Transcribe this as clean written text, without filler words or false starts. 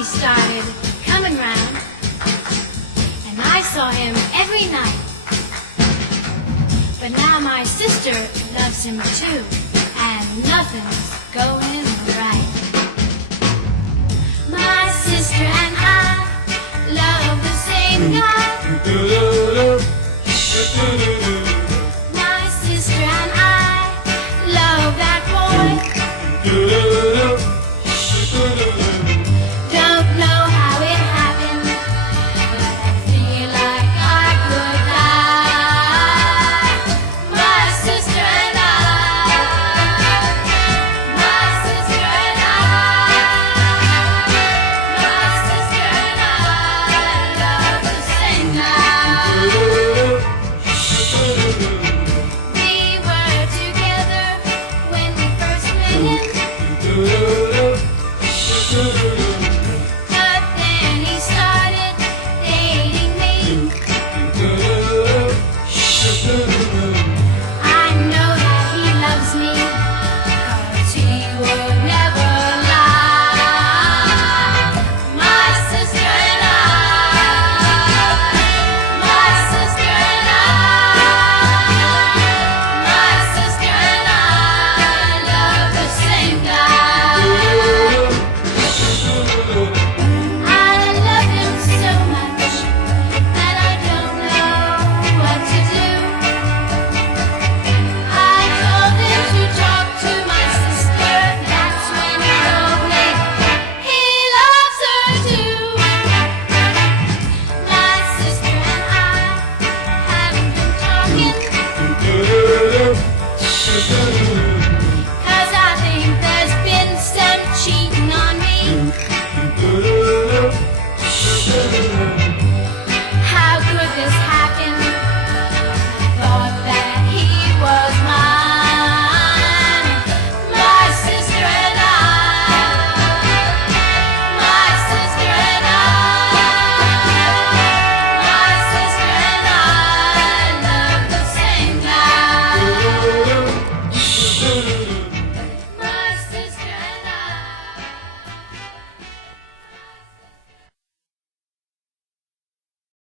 Johnny started coming round, and I saw him every night. But now my sister loves him too, and nothing's going right. My sister and I love the same guy. My sister and I love that boy.